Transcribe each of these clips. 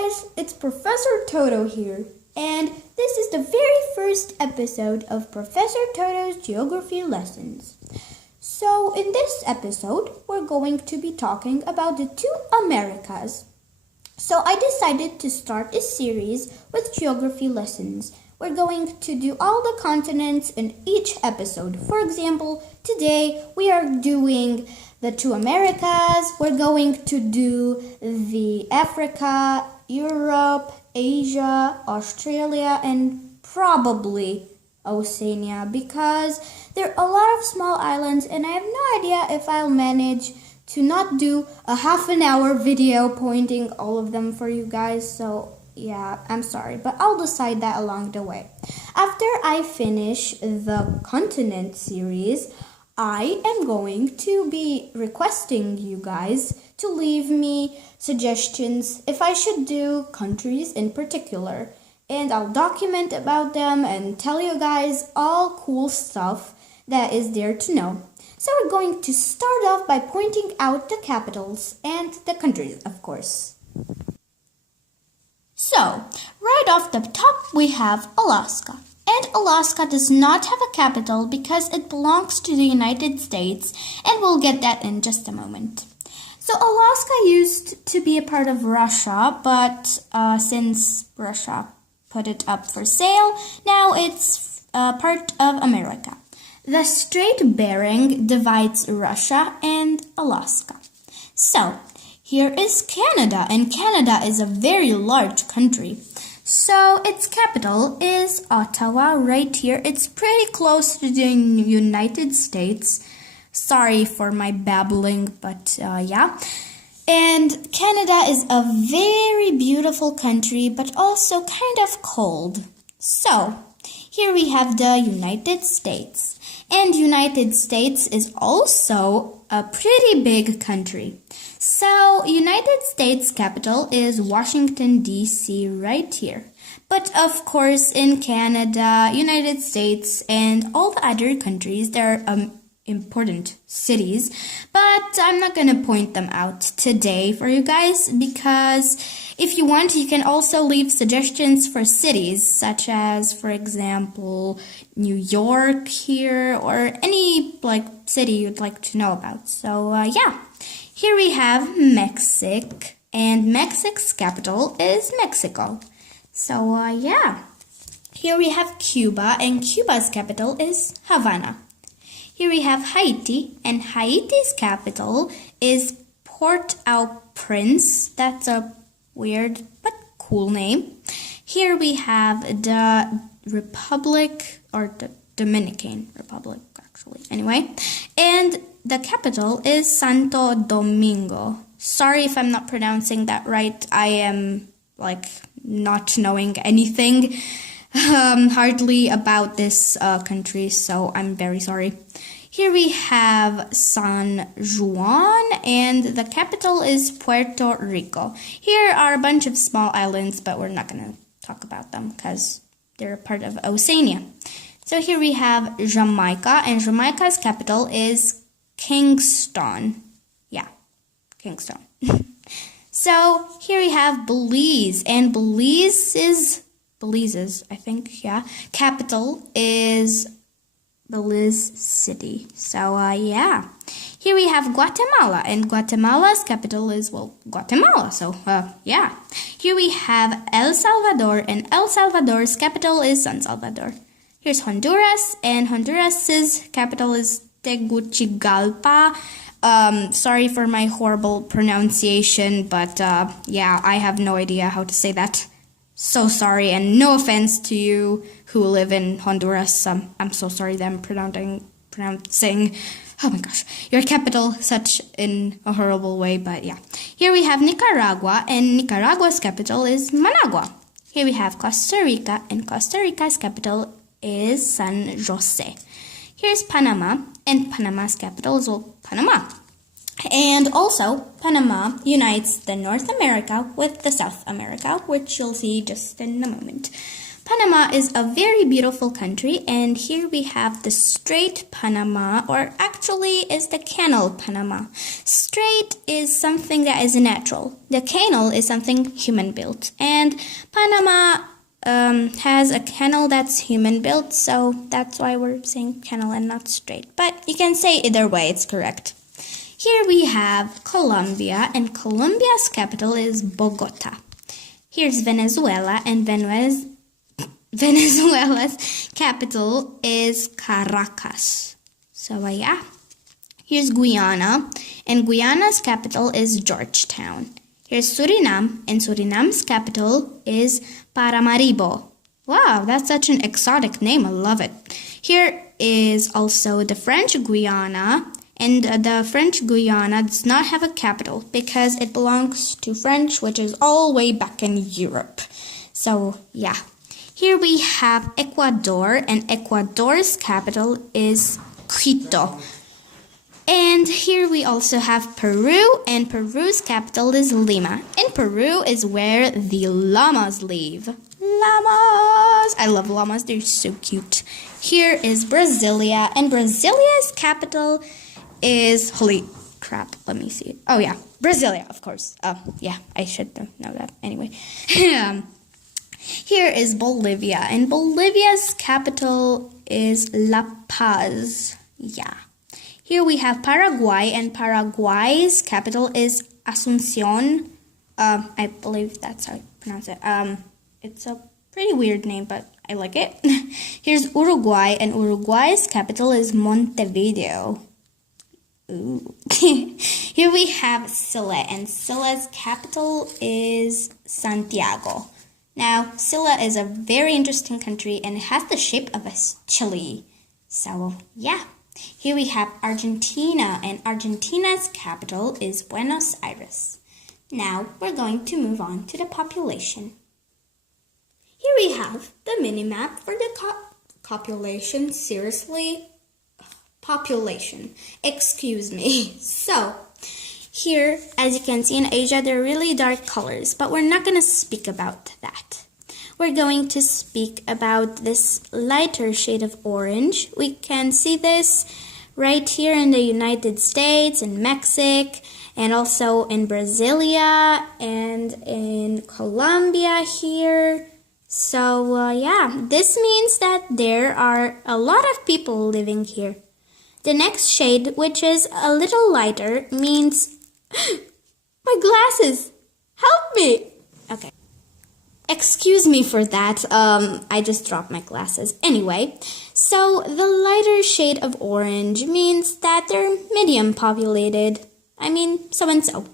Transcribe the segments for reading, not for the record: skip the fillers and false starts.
guys, it's Professor Toto here, and this is the very first episode of Professor Toto's geography lessons. So in this episode, we're going to be talking about the two Americas. So I decided to start this series with geography lessons. We're going to do all the continents in each episode. For example, today we are doing the two Americas. We're going to do the Africa, Europe, Asia, Australia, and probably Oceania, because there are a lot of small islands and I have no idea if I'll manage to not do a half an hour video pointing all of them for you guys. So yeah, I'm sorry, but I'll decide that along the way. After I finish the continent series, I am going to be requesting you guys to leave me suggestions if I should do countries in particular. And I'll document about them and tell you guys all cool stuff that is there to know. So we're going to start off by pointing out the capitals and the countries, of course. So, right off the top we have Alaska. And Alaska does not have a capital because it belongs to the United States, and we'll get that in just a moment. So Alaska used to be a part of Russia, but since Russia put it up for sale, now it's part of America. The Strait Bering divides Russia and Alaska. So, here is Canada, and Canada is a very large country. So, its capital is Ottawa, right here. It's pretty close to the United States. Sorry for my babbling, but yeah. And Canada is a very beautiful country, but also kind of cold. So, here we have the United States. And United States is also a pretty big country. So, United States capital is Washington, D.C. right here. But of course, in Canada, United States, and all the other countries, there are important cities. But I'm not going to point them out today for you guys, because if you want, you can also leave suggestions for cities, such as, for example, New York here, or any city you'd like to know about. So yeah. Here we have Mexico, and Mexico's capital is Mexico. So, yeah. Here we have Cuba, and Cuba's capital is Havana. Here we have Haiti, and Haiti's capital is Port-au-Prince. That's a weird but cool name. Here we have the Republic, or the Dominican Republic, actually. Anyway, and the capital is Santo Domingo. Sorry if I'm not pronouncing that right. I am not knowing anything hardly about this country, so I'm very sorry. Here we have San Juan, and the capital is Puerto Rico. Here are a bunch of small islands, but we're not going to talk about them because they're a part of Oceania. So here we have Jamaica, and Jamaica's capital is Kingston. Yeah, Kingston. So here we have Belize, and Belize's, I think, yeah, capital is Belize City. So yeah. Here we have Guatemala, and Guatemala's capital is, Guatemala. So yeah. Here we have El Salvador, and El Salvador's capital is San Salvador. Here's Honduras, and Honduras's capital is Tegucigalpa. Sorry for my horrible pronunciation, but yeah, I have no idea how to say that. So sorry, and no offense to you who live in Honduras. I'm so sorry that I'm pronouncing, oh my gosh, your capital such in a horrible way, but yeah. Here we have Nicaragua, and Nicaragua's capital is Managua. Here we have Costa Rica, and Costa Rica's capital is San Jose. Here's Panama, and Panama's capital is Panama. And also, Panama unites the North America with the South America, which you'll see just in a moment. Panama is a very beautiful country, and here we have the Strait Panama, or actually is the Canal Panama. Strait is something that is natural. The canal is something human built, and Panama has a canal that's human built, so that's why we're saying canal and not strait. But you can say either way, it's correct. Here we have Colombia, and Colombia's capital is Bogota. Here's Venezuela, and Venezuela's capital is Caracas. So yeah. Here's Guyana, and Guyana's capital is Georgetown. Here's Suriname, and Suriname's capital is Paramaribo. Wow, that's such an exotic name. I love it. Here is also the French Guiana, and the French Guiana does not have a capital because it belongs to French, which is all the way back in Europe. So, yeah. Here we have Ecuador, and Ecuador's capital is Quito. And here we also have Peru, and Peru's capital is Lima. And Peru is where the llamas live. Llamas! I love llamas, they're so cute. Here is Brasilia, and Brasilia's capital is, holy crap, let me see it. Oh yeah, Brasilia, of course. Yeah, I should know that anyway. Here is Bolivia, and Bolivia's capital is La Paz. Yeah. Here we have Paraguay, and Paraguay's capital is Asunción. I believe that's how I pronounce it. It's a pretty weird name, but I like it. Here's Uruguay, and Uruguay's capital is Montevideo. Ooh. Here we have Chile, and Chile's capital is Santiago. Now, Chile is a very interesting country, and it has the shape of a chili. So, yeah. Here we have Argentina, and Argentina's capital is Buenos Aires. Now, we're going to move on to the population. Here we have the mini-map for the population. Seriously? Population. Excuse me. So, here, as you can see in Asia, they're really dark colors, but we're not going to speak about that. We're going to speak about this lighter shade of orange. We can see this right here in the United States, in Mexico, and also in Brasilia, and in Colombia here. So, yeah, this means that there are a lot of people living here. The next shade, which is a little lighter, means... My glasses! Help me! Okay. Excuse me for that. I just dropped my glasses. Anyway, so the lighter shade of orange means that they're medium populated. I mean, so and so.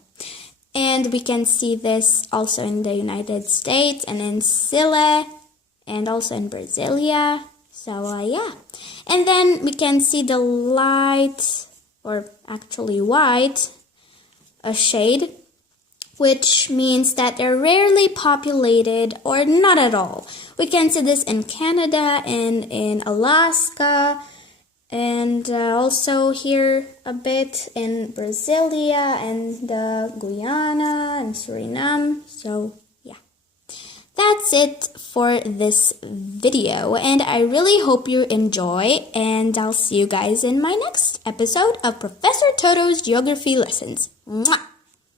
And we can see this also in the United States and in Chile and also in Brasilia. So, yeah. And then we can see the light, or actually white, a shade, which means that they're rarely populated or not at all. We can see this in Canada and in Alaska, and also here a bit in Brasilia and Guyana and Suriname. So yeah, that's it for this video, and I really hope you enjoy, and I'll see you guys in my next episode of Professor Toto's Geography Lessons. Mwah!